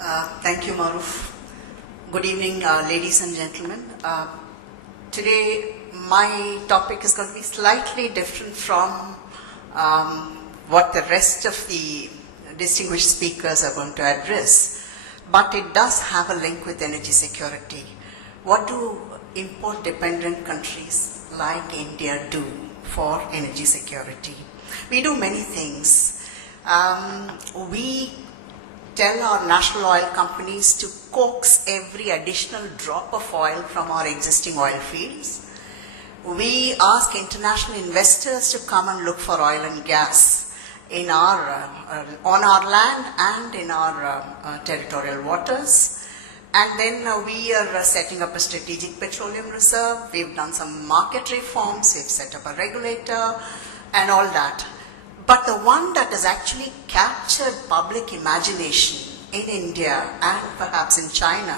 Thank you, Maruf. Good evening, ladies and gentlemen. Today, my topic is going to be slightly different from what the rest of the distinguished speakers are going to address, but it does have a link with energy security. What do import-dependent countries like India do for energy security? We do many things. We tell our national oil companies to coax every additional drop of oil from our existing oil fields. We ask international investors to come and look for oil and gas in on our land and in our territorial waters. And then we are setting up a strategic petroleum reserve. We've done some market reforms. We've set up a regulator and all that. But the one that has actually captured public imagination in India and perhaps in China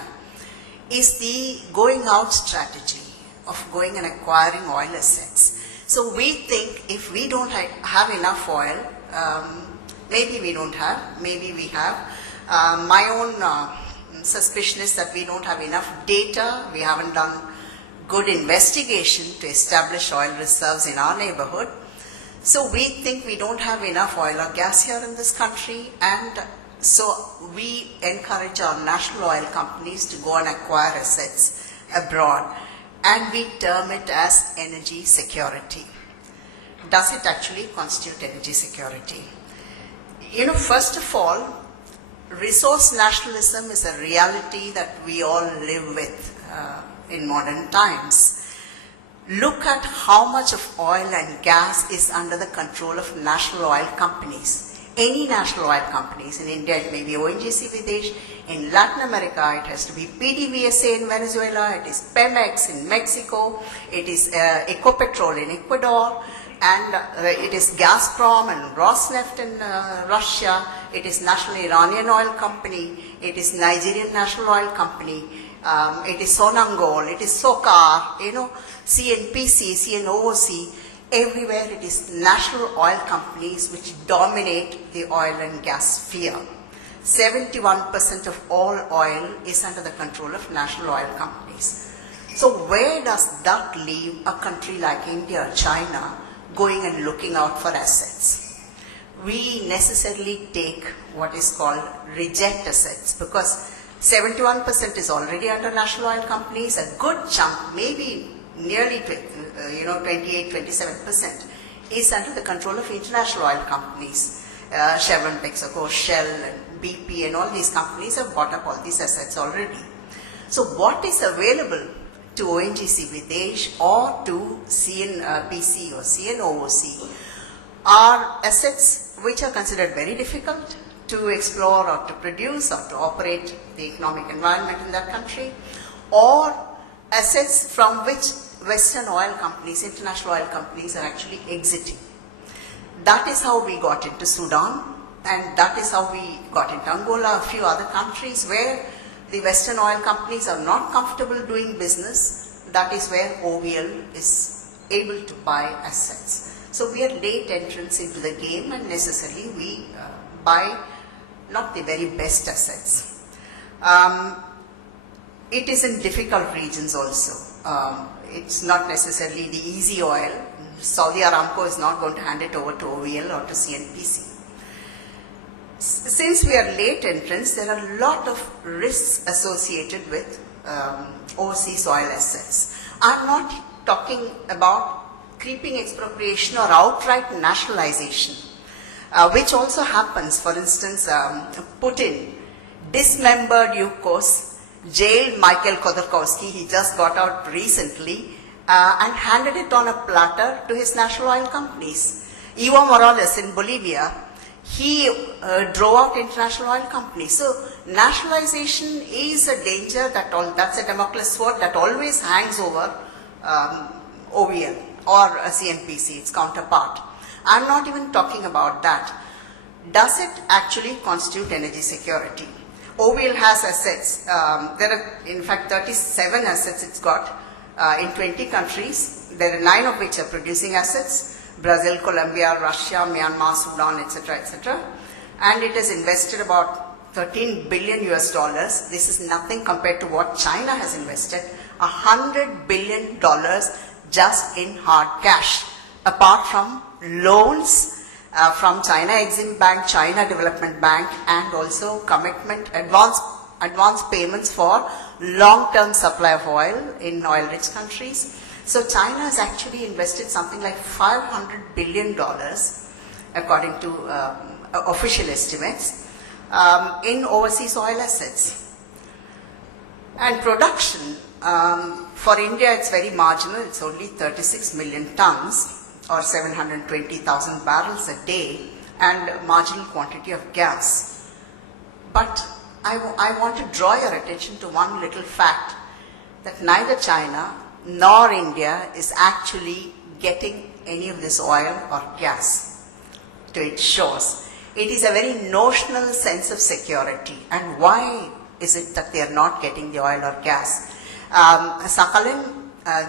is the going out strategy of going and acquiring oil assets. So we think if we don't have enough oil, maybe we don't have, maybe we have. My own suspicion is that we don't have enough data. We haven't done good investigation to establish oil reserves in our neighborhood. So we think we don't have enough oil or gas here in this country, and so we encourage our national oil companies to go and acquire assets abroad, and we term it as energy security. Does it actually constitute energy security? You know, first of all, resource nationalism is a reality that we all live with in modern times. Look at how much of oil and gas is under the control of national oil companies. Any national oil companies. In India, it may be ONGC Videsh. In Latin America, it has to be PDVSA in Venezuela. It is Pemex in Mexico. It is Ecopetrol in Ecuador. And it is Gazprom and Rosneft in Russia. It is National Iranian Oil Company. It is Nigerian National Oil Company. It is Sonangol. It is SOCAR. You know, CNPC, CNOOC. Everywhere it is national oil companies which dominate the oil and gas sphere. 71% of all oil is under the control of national oil companies. So where does that leave a country like India or China going and looking out for assets? We necessarily take what is called reject assets, because 71% is already under national oil companies. A good chunk, maybe nearly 28, 27% is under the control of international oil companies. Chevron, Texaco, Shell, and BP, and all these companies have bought up all these assets already. So what is available to ONGC Videsh or to CNPC or CNOOC are assets which are considered very difficult to explore or to produce or to operate the economic environment in that country, or assets from which Western oil companies, international oil companies are actually exiting. That is how we got into Sudan, and that is how we got into Angola, a few other countries where the Western oil companies are not comfortable doing business. That is where OVL is able to buy assets. So we are late entrants into the game, and necessarily we buy not the very best assets. It is in difficult regions also. It's not necessarily the easy oil. Saudi Aramco is not going to hand it over to OVL or to CNPC. Since we are late entrants, there are a lot of risks associated with overseas oil assets. I'm not talking about creeping expropriation or outright nationalization, which also happens. For instance, Putin dismembered Yukos, jailed Michael Khodorkovsky, he just got out recently, and handed it on a platter to his national oil companies. Evo Morales in Bolivia, he drove out international oil companies. So nationalization is a danger, that's a Damocles sword that always hangs over OVL or CNPC, its counterpart. I'm not even talking about that. Does it actually constitute energy security? OVL has assets. There are, in fact, 37 assets it's got in 20 countries. There are 9 of which are producing assets: Brazil, Colombia, Russia, Myanmar, Sudan, etc., etc. And it has invested about 13 billion US dollars. This is nothing compared to what China has invested, $100 billion just in hard cash, apart from loans from China Exim Bank, China Development Bank, and also commitment, advance payments for long-term supply of oil in oil-rich countries. So China has actually invested something like $500 billion, according to official estimates, in overseas oil assets. And production, for India it's very marginal, it's only 36 million tons or 720,000 barrels a day, and marginal quantity of gas. But I want to draw your attention to one little fact, that neither China nor India is actually getting any of this oil or gas to its shores. It is a very notional sense of security. And why is it that they are not getting the oil or gas? Sakhalin,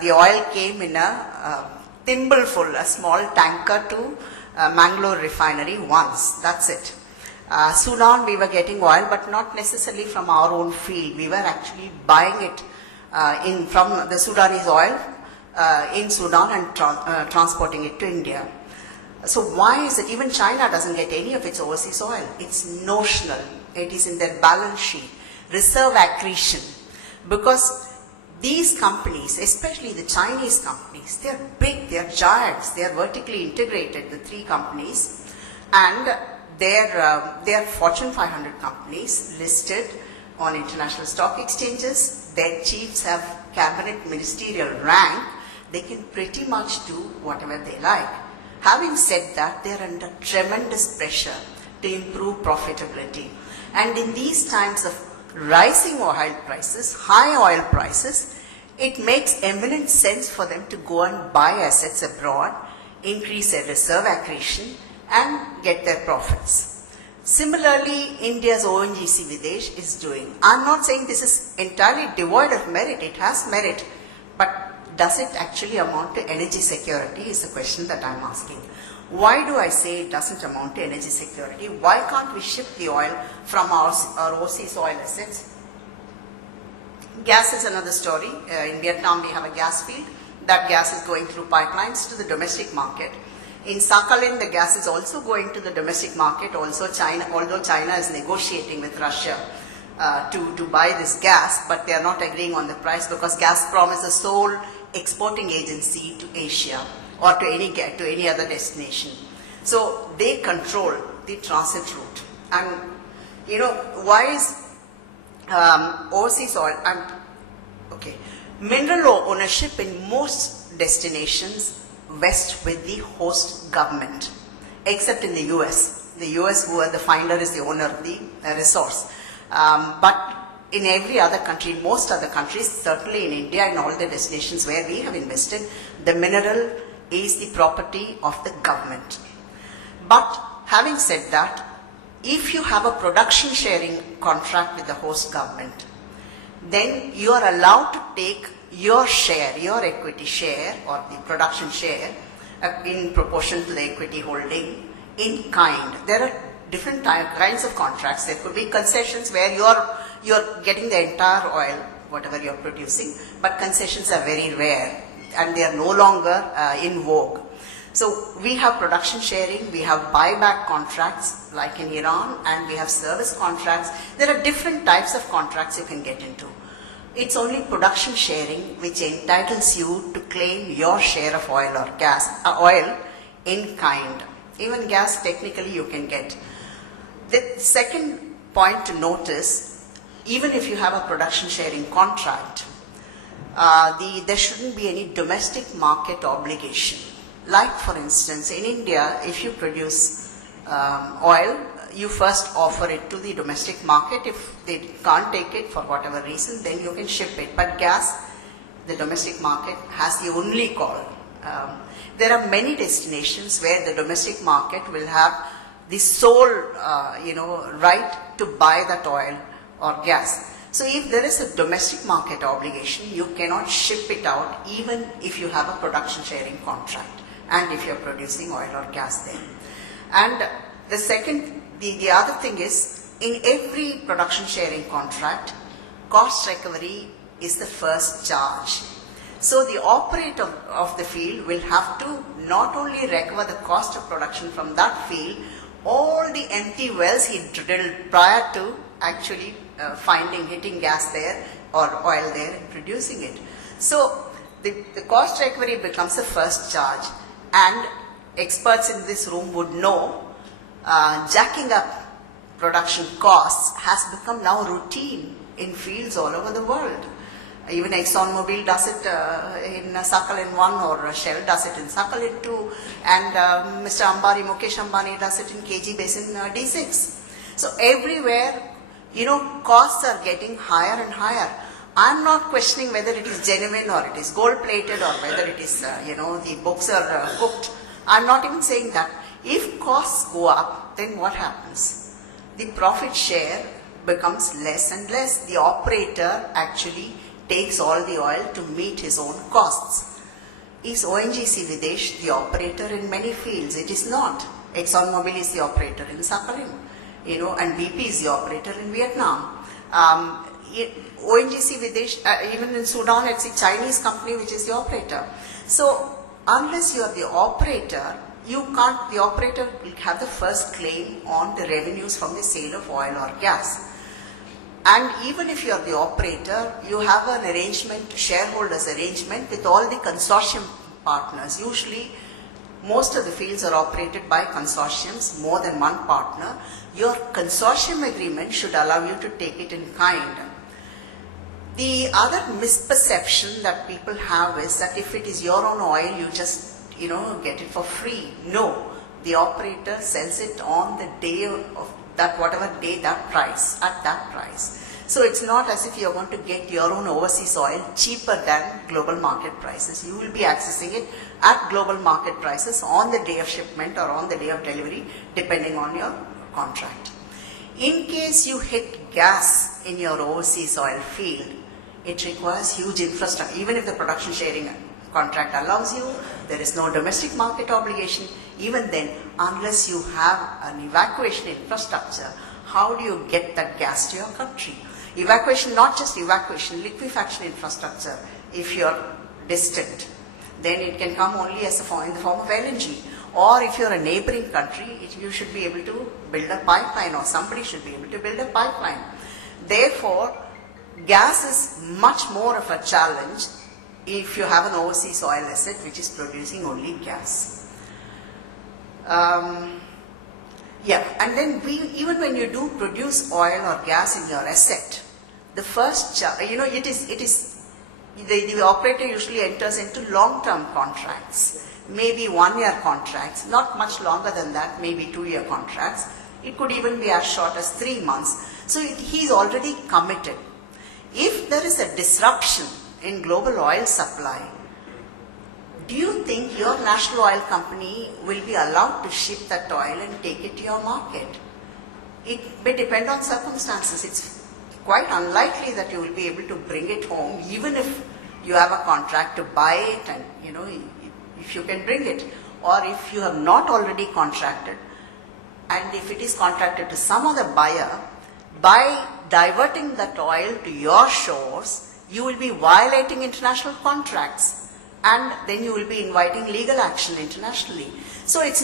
the oil came in a thimbleful, a small tanker to Mangalore refinery once. That's it. Sudan, we were getting oil, but not necessarily from our own field. We were actually buying it from the Sudanese oil in Sudan and transporting it to India. So why is it even China doesn't get any of its overseas oil? It's notional. It is in their balance sheet. Reserve accretion. Because these companies, especially the Chinese companies, they are big, they are giants, they are vertically integrated, the three companies, and they are Fortune 500 companies listed on international stock exchanges. Their chiefs have cabinet ministerial rank. They can pretty much do whatever they like. Having said that, they are under tremendous pressure to improve profitability. And in these times of rising oil prices, high oil prices, it makes eminent sense for them to go and buy assets abroad, increase their reserve accretion, and get their profits. Similarly, India's ONGC Videsh is doing. I'm not saying this is entirely devoid of merit. It has merit. But does it actually amount to energy security is the question that I'm asking. Why do I say it doesn't amount to energy security? Why can't we ship the oil from our overseas oil assets? Gas is another story. In Vietnam, we have a gas field. That gas is going through pipelines to the domestic market. In Sakhalin, the gas is also going to the domestic market. Also, although China is negotiating with Russia to buy this gas, but they are not agreeing on the price because Gazprom is the sole exporting agency to Asia or to any other destination. So they control the transit route. And you know, why is overseas oil? Okay, mineral ownership in most destinations vest with the host government, except in the US. The US, who are the finder, is the owner of the resource. But in every other country, most other countries, certainly in India, in all the destinations where we have invested, the mineral is the property of the government. But having said that, if you have a production sharing contract with the host government, then you are allowed to take your share, your equity share or the production share in proportion to the equity holding in kind. There are different kinds of contracts. There could be concessions where you're getting the entire oil, whatever you're producing, but concessions are very rare and they are no longer in vogue. So we have production sharing, we have buyback contracts like in Iran, and we have service contracts. There are different types of contracts you can get into. It's only production sharing which entitles you to claim your share of oil or gas, oil in kind. Even gas technically you can get. The second point to note is, even if you have a production sharing contract, there shouldn't be any domestic market obligation. Like for instance, in India, if you produce oil, you first offer it to the domestic market. If they can't take it for whatever reason, then you can ship it. But gas, the domestic market has the only call. There are many destinations where the domestic market will have the sole right to buy that oil or gas. So if there is a domestic market obligation, you cannot ship it out even if you have a production sharing contract and if you're producing oil or gas there. And the other thing is, in every production sharing contract, cost recovery is the first charge. So the operator of the field will have to not only recover the cost of production from that field, all the empty wells he drilled prior to actually hitting gas there or oil there and producing it. So the cost recovery becomes the first charge, and experts in this room would know jacking up production costs has become now routine in fields all over the world. Even ExxonMobil does it in Sakhalin 1, or Shell does it in Sakhalin 2, and Mr. Ambani, Mukesh Ambani does it in KG Basin D6. So everywhere, costs are getting higher and higher. I'm not questioning whether it is genuine or it is gold-plated or whether it is, the books are cooked. I'm not even saying that. If costs go up, then what happens? The profit share becomes less and less. The operator actually takes all the oil to meet his own costs. Is ONGC Videsh the operator in many fields? It is not. ExxonMobil is the operator in Sakhalin, and BP is the operator in Vietnam. ONGC Videsh, even in Sudan, it's a Chinese company which is the operator. So unless you are the operator, the operator will have the first claim on the revenues from the sale of oil or gas. And even if you are the operator, you have an arrangement, shareholders arrangement with all the consortium partners. Usually, most of the fields are operated by consortiums, more than one partner. Your consortium agreement should allow you to take it in kind. The other misperception that people have is that if it is your own oil, you just, get it for free. No, the operator sells it on the day of that, whatever day, at that price. So it's not as if you're going to get your own overseas oil cheaper than global market prices. You will be accessing it at global market prices on the day of shipment or on the day of delivery, depending on your contract. In case you hit gas in your overseas oil field, it requires huge infrastructure. Even if the production sharing contract allows you, there is no domestic market obligation. Even then, unless you have an evacuation infrastructure, how do you get that gas to your country? Evacuation, not just evacuation, liquefaction infrastructure. If you're distant, then it can come only in the form of LNG. Or if you're a neighboring country, you should be able to build a pipeline, or somebody should be able to build a pipeline. Therefore, gas is much more of a challenge if you have an overseas oil asset which is producing only gas. And then even when you do produce oil or gas in your asset, the first, the operator usually enters into long-term contracts, maybe 1-year contracts, not much longer than that, maybe 2-year contracts. It could even be as short as 3 months. So he's already committed. If there is a disruption in global oil supply, do you think your national oil company will be allowed to ship that oil and take it to your market? It may depend on circumstances. It's quite unlikely that you will be able to bring it home, even if you have a contract to buy it and, if you can bring it. Or if you have not already contracted, and if it is contracted to some other buyer, by diverting that oil to your shores, you will be violating international contracts, and then you will be inviting legal action internationally. So it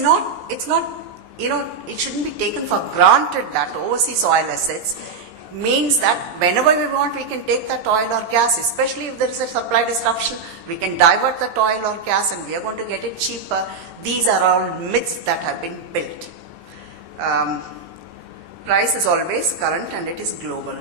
shouldn't be taken for granted that overseas oil assets means that whenever we want, we can take that oil or gas, especially if there is a supply disruption, we can divert that oil or gas and we are going to get it cheaper. These are all myths that have been built. Price is always current and it is global.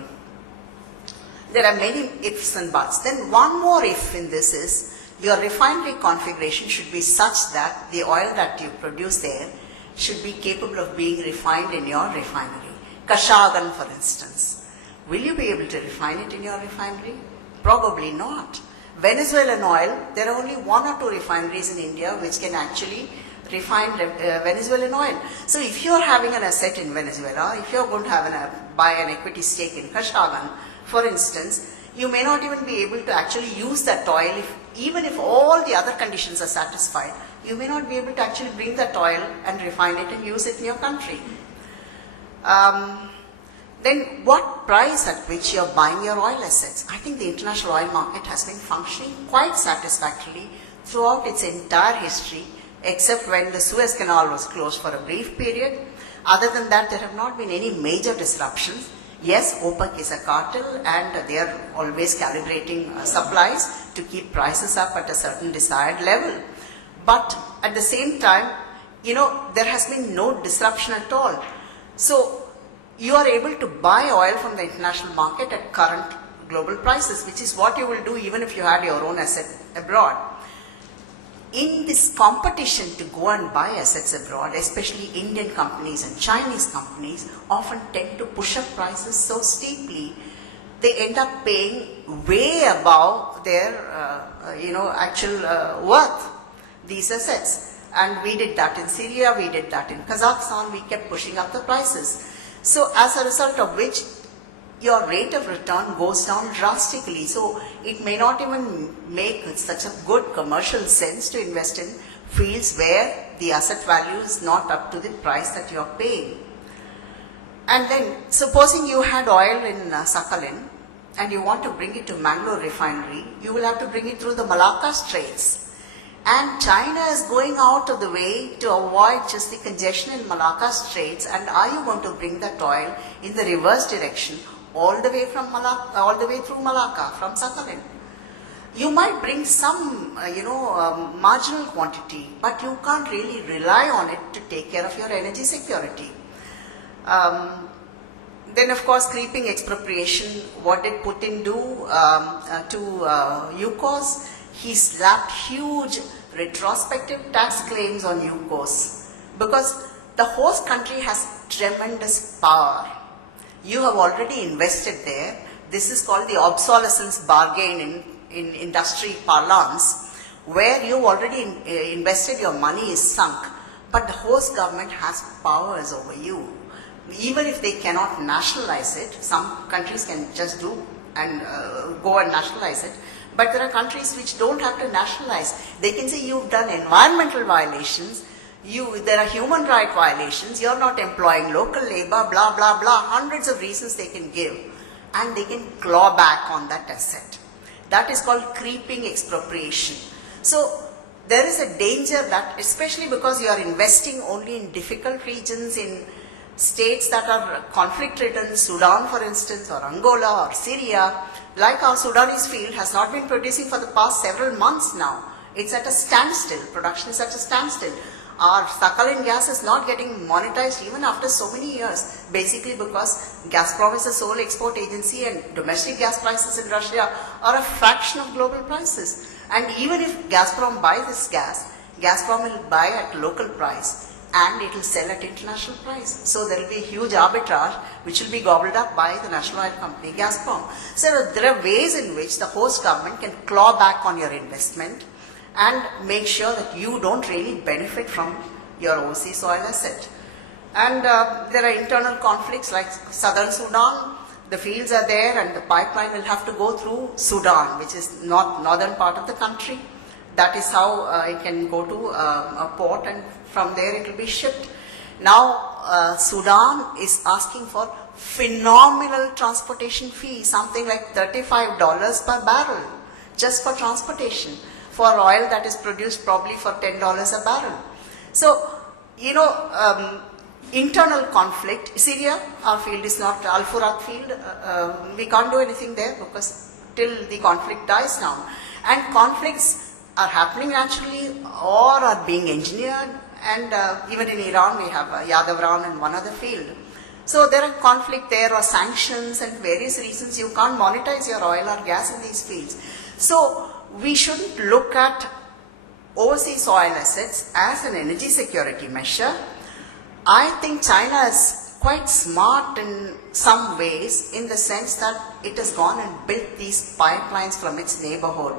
There are many ifs and buts. Then one more if in this is, your refinery configuration should be such that the oil that you produce there should be capable of being refined in your refinery. Kashagan, for instance. Will you be able to refine it in your refinery? Probably not. Venezuelan oil, there are only 1 or 2 refineries in India which can actually refine Venezuelan oil. So if you are having an asset in Venezuela, if you are going to buy an equity stake in Kashagan, for instance, you may not even be able to actually use that oil. Even if all the other conditions are satisfied, you may not be able to actually bring that oil and refine it and use it in your country. then what price at which you're buying your oil assets? I think the international oil market has been functioning quite satisfactorily throughout its entire history, except when the Suez Canal was closed for a brief period. Other than that, there have not been any major disruptions. Yes, OPEC is a cartel and they are always calibrating supplies to keep prices up at a certain desired level. But at the same time, there has been no disruption at all. So you are able to buy oil from the international market at current global prices, which is what you will do even if you had your own asset abroad. In this competition to go and buy assets abroad, especially Indian companies and Chinese companies often tend to push up prices so steeply, they end up paying way above their actual worth, these assets. And we did that in Syria, we did that in Kazakhstan, we kept pushing up the prices. So as a result of which, your rate of return goes down drastically. So it may not even make such a good commercial sense to invest in fields where the asset value is not up to the price that you are paying. And then supposing you had oil in Sakhalin and you want to bring it to Mangalore refinery, you will have to bring it through the Malacca Straits. And China is going out of the way to avoid just the congestion in Malacca Straits. And are you going to bring that oil in the reverse direction all the way from Malacca, all the way through Malacca from Sakhalin? You might bring some, marginal quantity, but you can't really rely on it to take care of your energy security. Then, of course, creeping expropriation. What did Putin do to UCOS? He slapped huge retrospective tax claims on UCOS because the host country has tremendous power. You have already invested there. This is called the obsolescence bargain in industry parlance, where you already invested, your money is sunk, but the host government has powers over you. Even if they cannot nationalize it, some countries can just do and go and nationalize it. But there are countries which don't have to nationalize. They can say you've done environmental violations, there are human rights violations, you're not employing local labor, blah, blah, blah, hundreds of reasons they can give. And they can claw back on that asset. That is called creeping expropriation. So there is a danger that, especially because you are investing only in difficult regions, in states that are conflict-ridden, Sudan for instance, or Angola or Syria, like our Sudanese field has not been producing for the past several months now. It's at a standstill. Production is at a standstill. Our Sakhalin gas is not getting monetized even after so many years, basically because Gazprom is a sole export agency and domestic gas prices in Russia are a fraction of global prices. And even if Gazprom buys this gas, Gazprom will buy at local price and it will sell at international price. So there will be a huge arbitrage which will be gobbled up by the national oil company, Gazprom. So there are ways in which the host government can claw back on your investment and make sure that you don't really benefit from your overseas oil asset. And there are internal conflicts like southern Sudan. The fields are there and the pipeline will have to go through Sudan, which is northern part of the country. That is how it can go to a port and from there it will be shipped. Now Sudan is asking for phenomenal transportation fee, something like $35 per barrel just for transportation, for oil that is produced probably for $10 a barrel. So, internal conflict. Syria, our field is not Al-Furat field. We can't do anything there because till the conflict dies down. And conflicts are happening naturally or are being engineered. And even in Iran, we have Yadavran and one other field. So there are conflict there or sanctions and various reasons you can't monetize your oil or gas in these fields. So we shouldn't look at overseas oil assets as an energy security measure. I think China is quite smart in some ways in the sense that it has gone and built these pipelines from its neighborhood.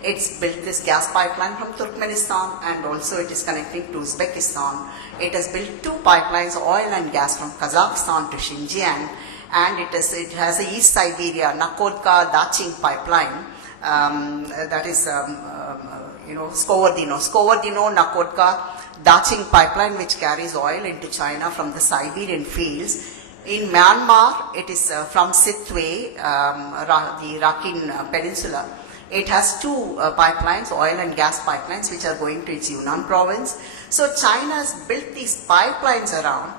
It's built this gas pipeline from Turkmenistan and also it is connecting to Uzbekistan. It has built two pipelines, oil and gas from Kazakhstan to Xinjiang, and it has a East Siberia Nakodka Daching pipeline that is Skowardino Nakodka Daching pipeline which carries oil into China from the Siberian fields. In Myanmar, it is from Sitwe, the Rakhine Peninsula. It has two pipelines, oil and gas pipelines, which are going to its Yunnan province. So China has built these pipelines around,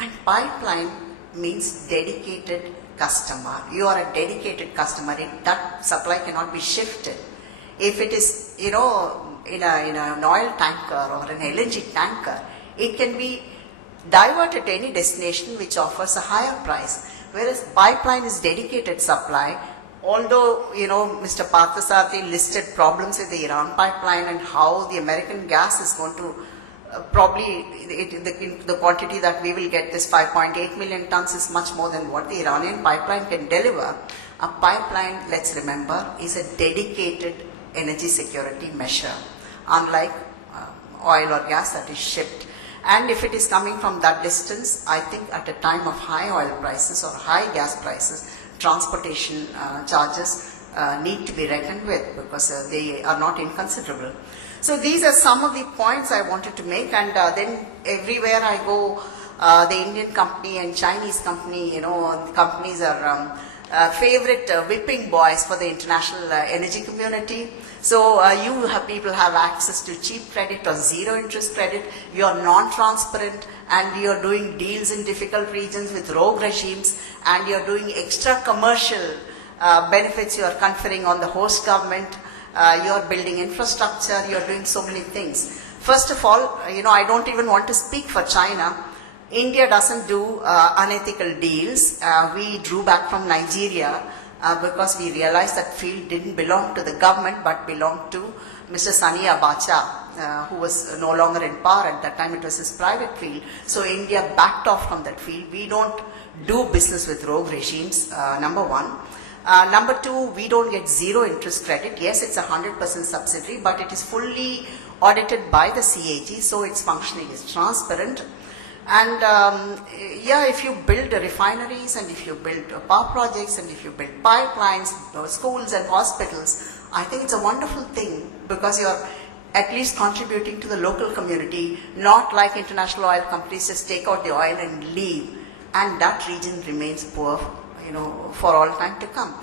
and pipeline means dedicated customer. You are a dedicated customer. That supply cannot be shifted. If it is, in an oil tanker or an LNG tanker, it can be diverted to any destination which offers a higher price. Whereas pipeline is dedicated supply. Although, Mr. Parthasarathi listed problems with the Iran pipeline and how the American gas is going to the quantity that we will get, this 5.8 million tons, is much more than what the Iranian pipeline can deliver. A pipeline, let's remember, is a dedicated energy security measure, unlike oil or gas that is shipped. And if it is coming from that distance, I think at a time of high oil prices or high gas prices, transportation charges need to be reckoned with, because they are not inconsiderable. So these are some of the points I wanted to make, and then everywhere I go, the Indian company and Chinese company, companies are favorite whipping boys for the international energy community. So people have access to cheap credit or zero interest credit. You are non-transparent, and you are doing deals in difficult regions with rogue regimes, and you are doing extra commercial benefits you are conferring on the host government. You are building infrastructure. You are doing so many things. First of all, I don't even want to speak for China. India doesn't do unethical deals. We drew back from Nigeria because we realized that field didn't belong to the government but belonged to Mr. Sani Abacha, who was no longer in power at that time. It was his private field. So India backed off from that field. We don't do business with rogue regimes, number one. Number two, we don't get zero interest credit. Yes, it's 100% subsidiary, but it is fully audited by the CAG, so its functioning is transparent. And if you build refineries, and if you build power projects, and if you build pipelines, schools and hospitals, I think it's a wonderful thing, because you're at least contributing to the local community, not like international oil companies just take out the oil and leave, and that region remains poor, for all time to come.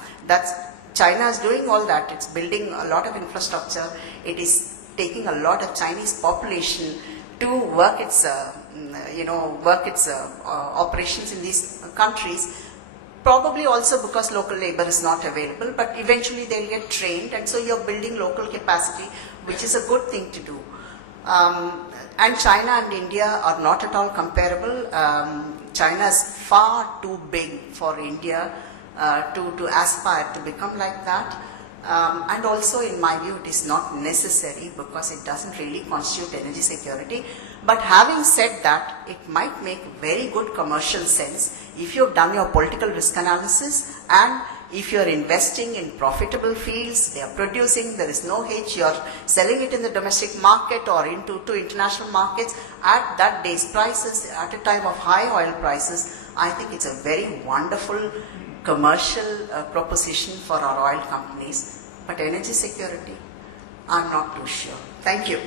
China is doing all that. It's building a lot of infrastructure. It is taking a lot of Chinese population to work its operations in these countries, probably also because local labor is not available, but eventually they'll get trained, and so you're building local capacity, which is a good thing to do. And China and India are not at all comparable. China is far too big for India to aspire to become like that. And also, in my view, it is not necessary, because it doesn't really constitute energy security. But having said that, it might make very good commercial sense if you've done your political risk analysis, and if you're investing in profitable fields, they are producing, there is no hitch, you're selling it in the domestic market or into international markets at that day's prices, at a time of high oil prices. I think it's a very wonderful commercial proposition for our oil companies. But energy security, I'm not too sure. Thank you.